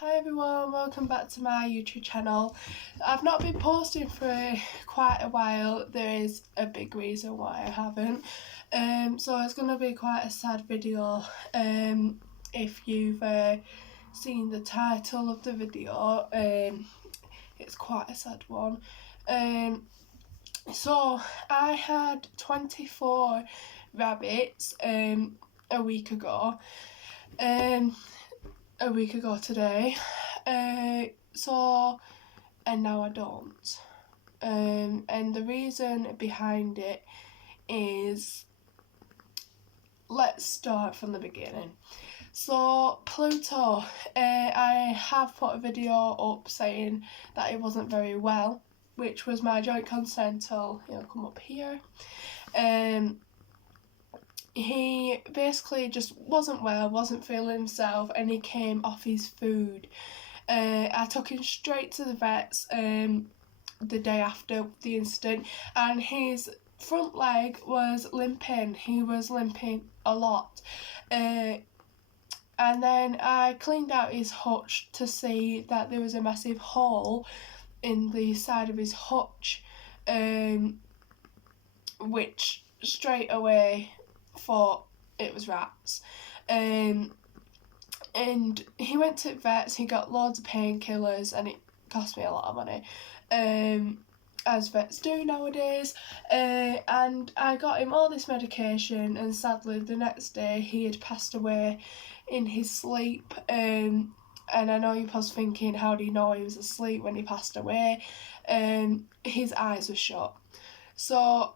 Hi everyone, welcome back to my YouTube channel. I've not been posting for quite a while. There is a big reason why I haven't. So it's going to be quite a sad video. If you've seen the title of the video, it's quite a sad one. So I had 24 rabbits a week ago. A week ago today, and now I don't. And the reason behind it is, let's start from the beginning. So Pluto, I have put a video up saying that it wasn't very well, which was my joint consent till he'll come up here. He basically just wasn't well, wasn't feeling himself, and he came off his food. I took him straight to the vets the day after the incident, and his front leg was limping. He was limping a lot. And then I cleaned out his hutch to see that there was a massive hole in the side of his hutch, which straight away thought it was rats. And he went to vets, he got loads of painkillers, and it cost me a lot of money, as vets do nowadays. And I got him all this medication, and sadly the next day he had passed away in his sleep. And I know you're probably thinking, how do you know he was asleep when he passed away? His eyes were shut. So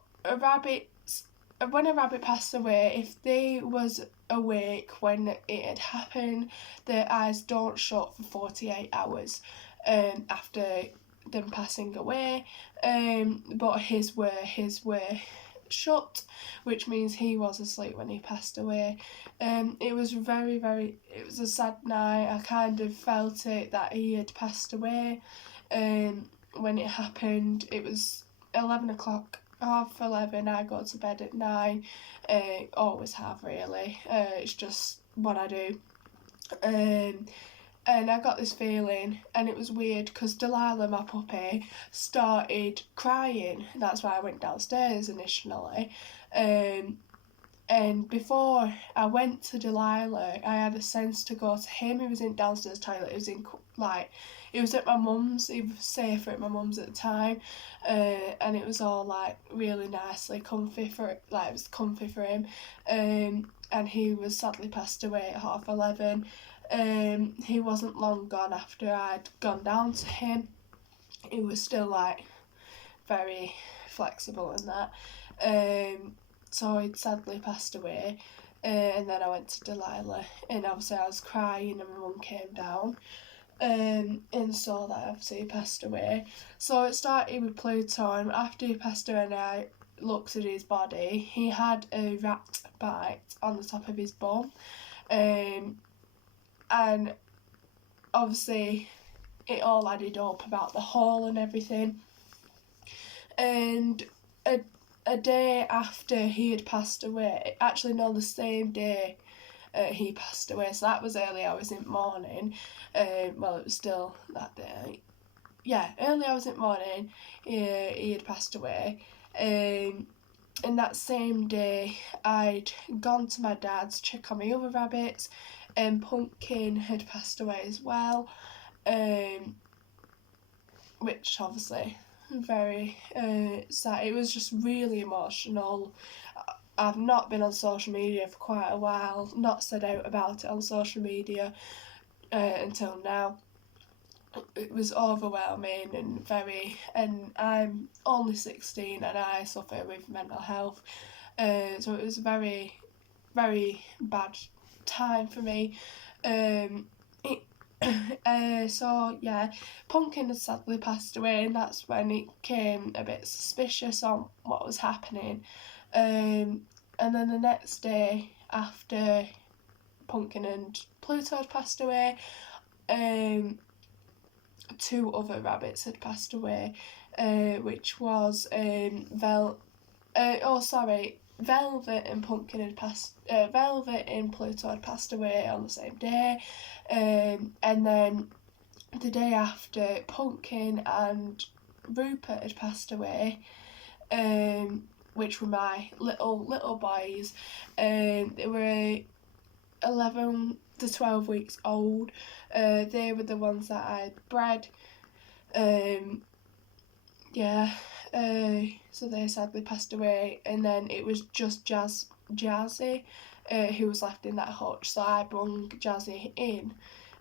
when a rabbit passed away, if they was awake when it had happened, their eyes don't shut for 48 hours after them passing away. But his were shut, which means he was asleep when he passed away. It was it was a sad night. I kind of felt it that he had passed away when it happened. It was 11 o'clock. 11:30, I go to bed at 9. Always have, really. It's just what I do. And I got this feeling, and it was weird because Delilah, my puppy, started crying. That's why I went downstairs initially. And before I went to Delilah, I had a sense to go to him. He was in downstairs toilet. It was at my mum's. He was safer at my mum's at the time, and it was all really nicely comfy it was comfy for him. And he was sadly passed away at 11:30. He wasn't long gone after I'd gone down to him. He was still very flexible in that. So he'd sadly passed away, and then I went to Delilah, and obviously I was crying, and my mum came down and saw that obviously he passed away. So it started with Pluto, and after he passed away and I looked at his body, he had a rat bite on the top of his bum, and obviously it all added up about the hole and everything. And a day after he had passed away, actually no, the same day he passed away, so that was early hours in the morning. Well, it was still that day. Yeah, early hours in the morning, he had passed away. And that same day, I'd gone to my dad's to check on my other rabbits, and Pumpkin had passed away as well, which obviously very sad. It was just really emotional. I've not been on social media for quite a while, not said out about it on social media until now. It was overwhelming and I'm only 16 and I suffer with mental health, so it was a very, very bad time for me. So yeah, Pumpkin had sadly passed away, and that's when it became a bit suspicious on what was happening. And then the next day after Pumpkin and Pluto had passed away, 2 other rabbits had passed away, which was Velvet and Velvet and Pluto had passed away on the same day, and then the day after, Pumpkin and Rupert had passed away, which were my little boys. They were 11 to 12 weeks old. They were the ones that I bred. So they sadly passed away, and then it was just Jazzy, who was left in that hutch. So I brung Jazzy in,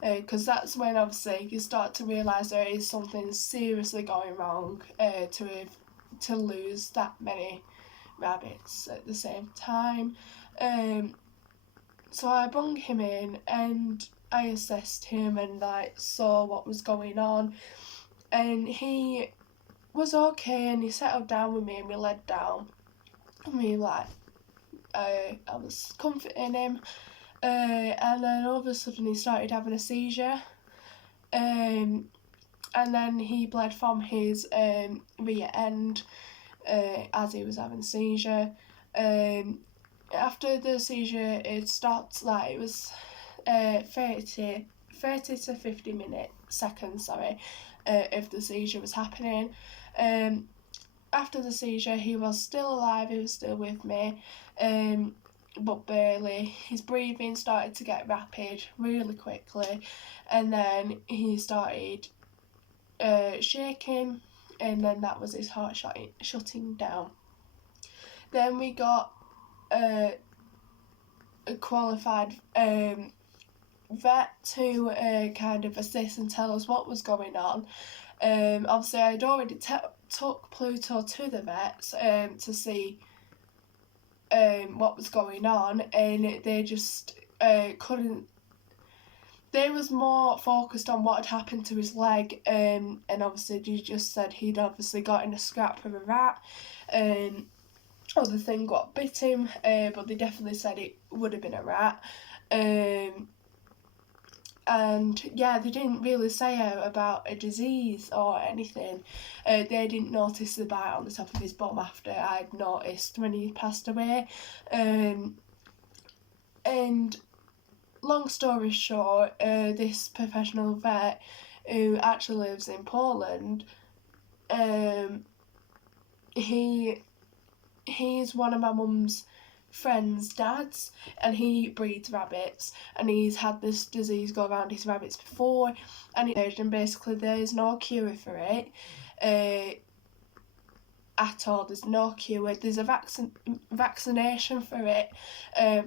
because that's when obviously you start to realise there is something seriously going wrong, to lose that many rabbits at the same time. So I brung him in and I assessed him and like saw what was going on, and he was okay, and he settled down with me and we laid down and I was comforting him, and then all of a sudden he started having a seizure, and then he bled from his rear end, as he was having a seizure. After the seizure, it was 30 to 50 seconds, if the seizure was happening. After the seizure, he was still alive, he was still with me, but barely. His breathing started to get rapid really quickly, and then he started shaking, and then that was his heart shutting down. Then we got a qualified vet to kind of assist and tell us what was going on. Obviously, I'd already took Pluto to the vets to see what was going on, and they just couldn't. They was more focused on what had happened to his leg, and obviously they just said he'd obviously got in a scrap with a rat, or the thing got bit him, but they definitely said it would have been a rat. And yeah, they didn't really say about a disease or anything. They didn't notice the bite on the top of his bum after I'd noticed when he passed away. And long story short, this professional vet who actually lives in Poland, he's one of my mum's friend's dads, and he breeds rabbits, and he's had this disease go around his rabbits before, and basically there's no cure for it at all. There's no cure. There's a vaccination for it,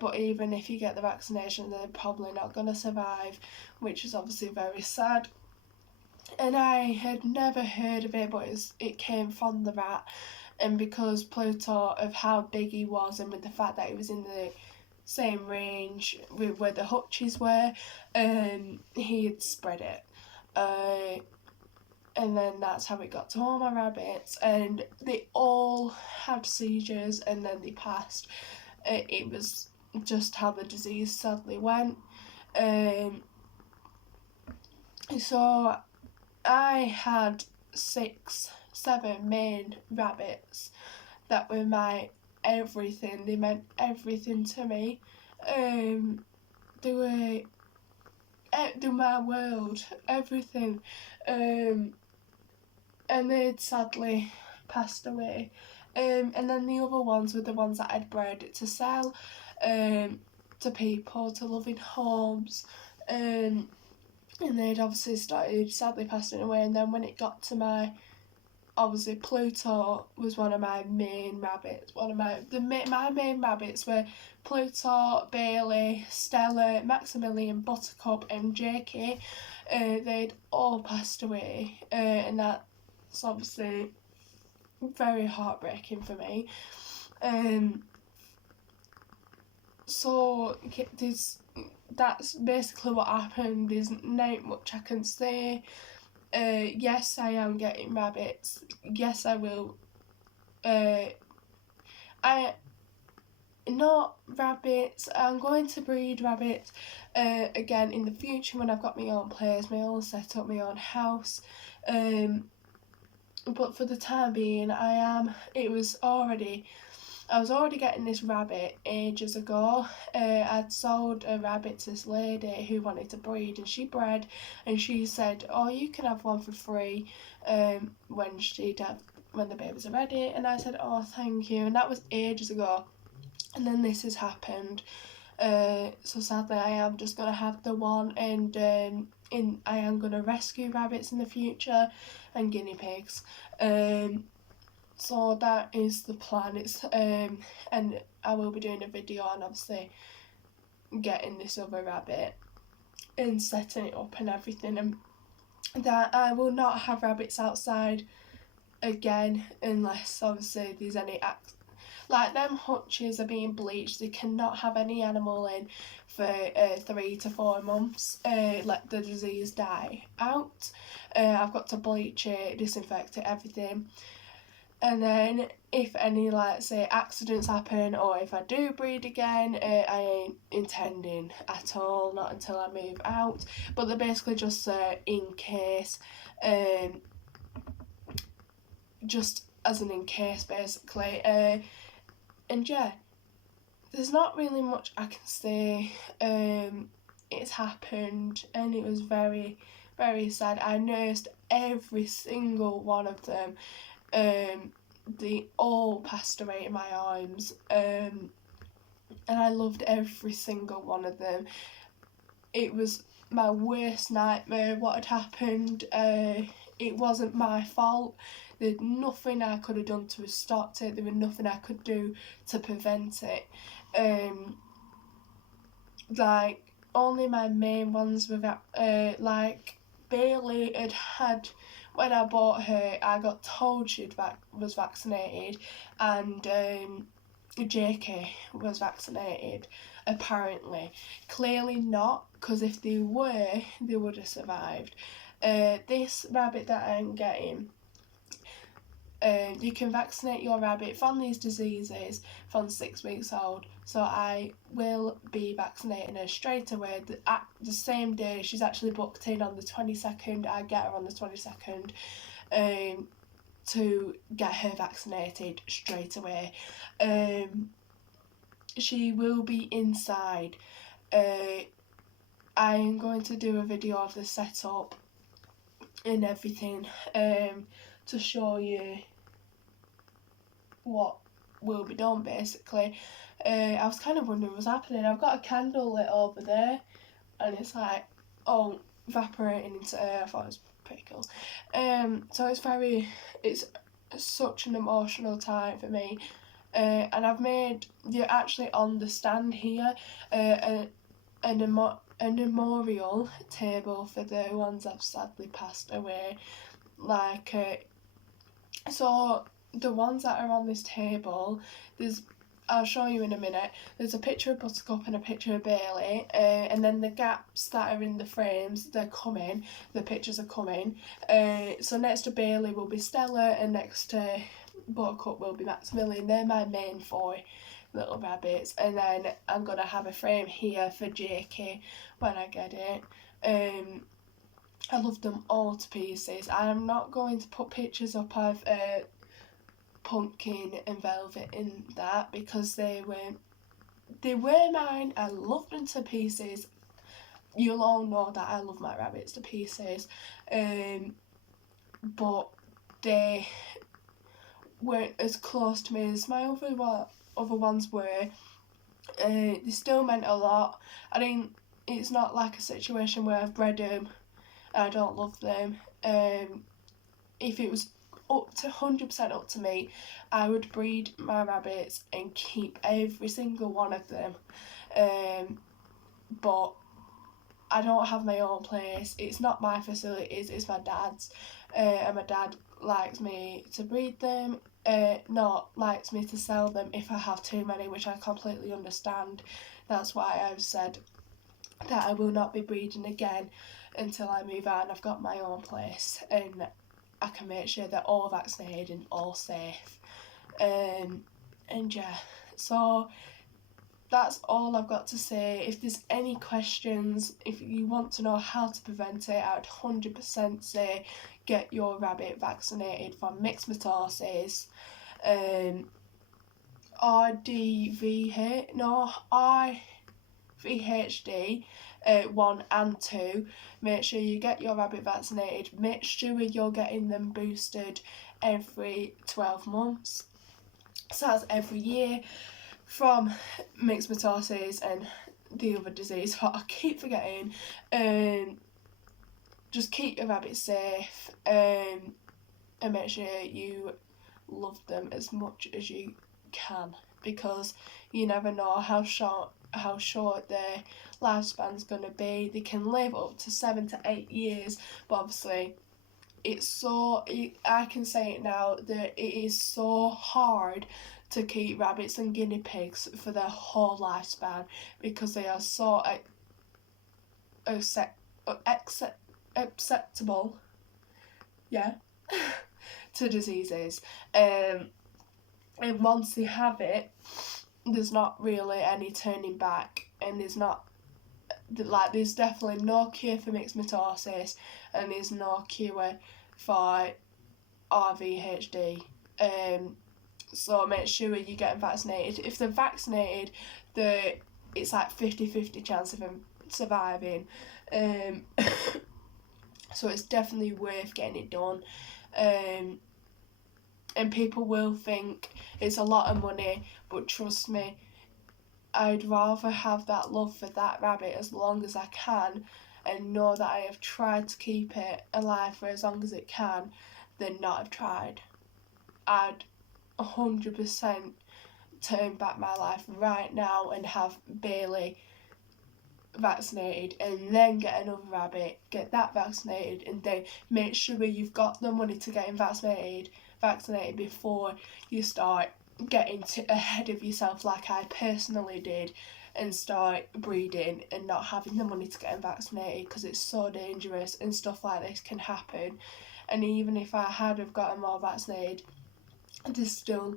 but even if you get the vaccination, they're probably not going to survive, which is obviously very sad. And I had never heard of it, but it came from the rat. And because Pluto, of how big he was, and with the fact that he was in the same range with where the hutches were, he had spread it. And then that's how it got to all my rabbits, and they all had seizures, and then they passed. It was just how the disease sadly went. So I had 7 main rabbits that were my everything. They meant everything to me. They were my world, everything. And they'd sadly passed away. And then the other ones were the ones that I'd bred to sell to people, to loving homes. And they'd obviously started sadly passing away. And then when it got to obviously Pluto was one of my main rabbits. My main rabbits were Pluto, Bailey, Stella, Maximilian, Buttercup and Jakey. They'd all passed away, and that's obviously very heartbreaking for me. So that's basically what happened. There's not much I can say. Yes, I am getting rabbits. Yes, I will. Not rabbits. I'm going to breed rabbits again in the future when I've got my own place, my own setup, my own house. But for the time being, it was already I was already getting this rabbit ages ago. I'd sold a rabbit to this lady who wanted to breed, and she bred, and she said, "Oh, you can have one for free when the babies are ready." And I said, "Oh, thank you." And that was ages ago. And then this has happened. So sadly, I am just gonna have the one, and I am gonna rescue rabbits in the future, and guinea pigs. So that is the plan. And I will be doing a video on obviously getting this other rabbit and setting it up and everything, and that I will not have rabbits outside again unless obviously there's any like them hutches are being bleached. They cannot have any animal in for 3 to 4 months. Let the disease die out. I've got to bleach it, disinfect it, everything. And then if any, like, say, accidents happen, or if I do breed again, I ain't intending at all, not until I move out. But they're basically just in case, just as an in case, basically. And yeah, there's not really much I can say. It's happened, and it was very, very sad. I nursed every single one of them. They all passed away in my arms, and I loved every single one of them. It was my worst nightmare what had happened. It wasn't my fault. There's nothing I could have done to have stopped it. There was nothing I could do to prevent it. Like, only my main ones were like Bailey had when I bought her, I got told she was vaccinated, and JK was vaccinated, apparently. Clearly not, because if they were, they would have survived. This rabbit that I'm getting, you can vaccinate your rabbit from these diseases from 6 weeks old. So I will be vaccinating her straight away. At the same day, she's actually booked in on the 22nd. I get her on the 22nd to get her vaccinated straight away. She will be inside. I am going to do a video of the setup and everything to show you what will be done, basically. I was kind of wondering what's happening. I've got a candle lit over there, and it's like, oh, evaporating into air. I thought it was pretty cool. So it's such an emotional time for me. And I've made, you're actually on the stand here, a memorial table for the ones that have sadly passed away. Like, so the ones that are on this table, I'll show you in a minute. There's a picture of Buttercup and a picture of Bailey, and then the gaps that are in the frames, they're coming. The pictures are coming. So next to Bailey will be Stella, and next to Buttercup will be Maximilian. They're my main 4 little rabbits, and then I'm gonna have a frame here for JK when I get it. I love them all to pieces. I am not going to put pictures up of Pumpkin and Velvet in that, because they were mine. I love them to pieces. You'll all know that I love my rabbits to pieces, but they weren't as close to me as my other ones were. They still meant a lot. I mean, it's not like a situation where I've bred them and I don't love them. If it was up to 100% up to me, I would breed my rabbits and keep every single one of them. But I don't have my own place. It's not my facilities, it's my dad's. And my dad likes me to breed them, not likes me to sell them if I have too many, which I completely understand. That's why I've said that I will not be breeding again until I move out and I've got my own place, and I can make sure they're all vaccinated and all safe. And yeah, so that's all I've got to say. If there's any questions, if you want to know how to prevent it, I would 100% say get your rabbit vaccinated for mixed mitosis. RDVH, no, IVHD 1 and 2. Make sure you get your rabbit vaccinated. Make sure you're getting them boosted every 12 months. So that's every year. From mixed mitosis and the other disease, what I keep forgetting. Just keep your rabbits safe, and make sure you love them as much as you can, because you never know how short their lifespan's gonna be. They can live up to 7 to 8 years, but obviously I can say it now, that it is so hard to keep rabbits and guinea pigs for their whole lifespan, because they are so acceptable, yeah, to diseases. And once they have it, there's not really any turning back, and there's definitely no cure for mixed mitosis, and there's no cure for RVHD. So make sure you get vaccinated. If they're vaccinated, it's like 50-50 chance of them surviving. So it's definitely worth getting it done. And people will think it's a lot of money, but trust me, I'd rather have that love for that rabbit as long as I can, and know that I have tried to keep it alive for as long as it can, than not have tried. I'd 100% turn back my life right now and have Bailey vaccinated, and then get another rabbit, get that vaccinated, and then make sure you've got the money to get him vaccinated before you start getting ahead of yourself, like I personally did, and start breeding and not having the money to get him vaccinated, because it's so dangerous and stuff like this can happen. And even if I had have gotten more vaccinated, there's still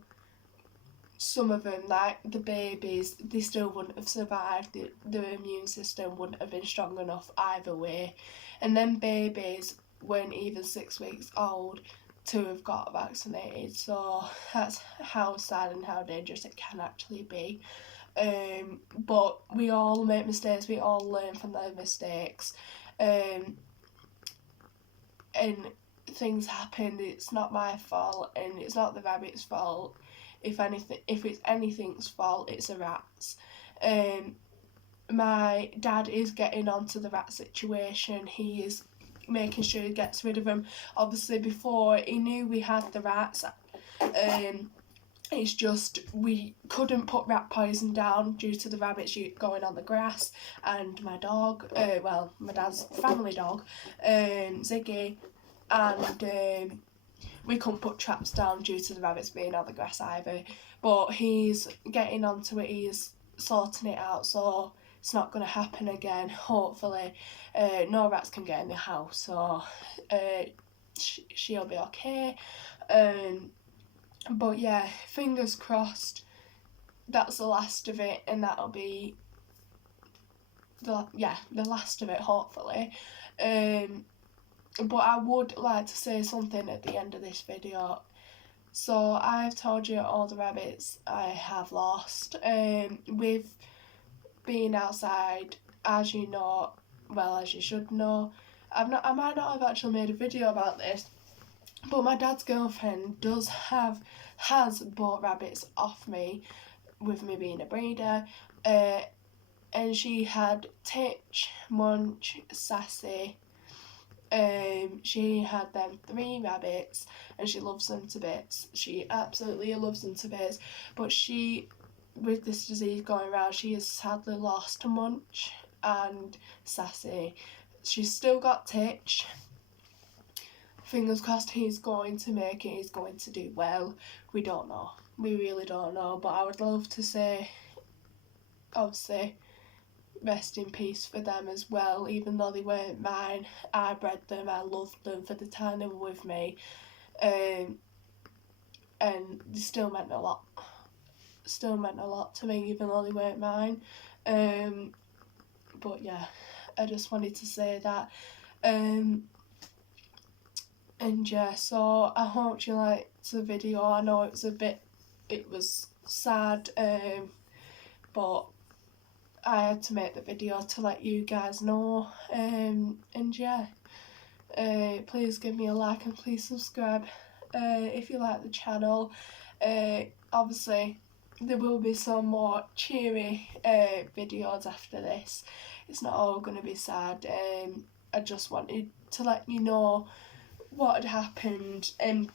some of them, like the babies, they still wouldn't have survived. Their immune system wouldn't have been strong enough either way. And then babies weren't even 6 weeks old to have got vaccinated. So that's how sad and how dangerous it can actually be. But we all make mistakes. We all learn from their mistakes. And things happen. It's not my fault, and it's not the rabbit's fault. If it's anything's fault, it's a rat's. My dad is getting onto the rat situation. He is making sure he gets rid of them. Obviously, before he knew we had the rats, it's just we couldn't put rat poison down due to the rabbits going on the grass. And my dog, my dad's family dog, Ziggy, and we couldn't put traps down due to the rabbits being on the grass either. But he's getting onto it, he's sorting it out, so it's not going to happen again, hopefully. No rats can get in the house, so she'll be okay. But yeah, fingers crossed that's the last of it, and that'll be the last of it, hopefully. But I would like to say something at the end of this video. So I've told you all the rabbits I have lost. With being outside, as you know, as you should know, I might not have actually made a video about this, but my dad's girlfriend has bought rabbits off me, with me being a breeder. And she had Titch, Munch, Sassy. She had them 3 rabbits, and she loves them to bits. She absolutely loves them to bits. But with this disease going around, she has sadly lost Munch and Sassy. She's still got Titch. Fingers crossed he's going to make it, he's going to do well. We don't know. We really don't know. But I would love to say, obviously, rest in peace for them as well, even though they weren't mine. I bred them, I loved them for the time they were with me, and they still meant a lot to me, even though they weren't mine. But yeah, I just wanted to say that. And yeah, so I hope you liked the video. I know it was sad, but I had to make the video to let you guys know, and yeah, please give me a like and please subscribe if you like the channel. Obviously there will be some more cheery videos after this. It's not all going to be sad. I just wanted to let you know what had happened, and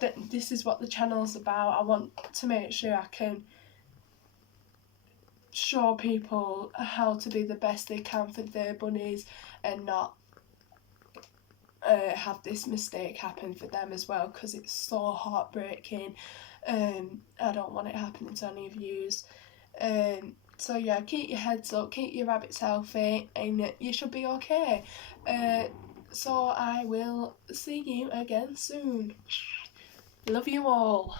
that this is what the channel's about. I want to make sure I can show people how to be the best they can for their bunnies and not have this mistake happen for them as well, because it's so heartbreaking. I don't want it happening to any of yous. So yeah, keep your heads up, keep your rabbits healthy, and you should be okay. So I will see you again soon. Love you all.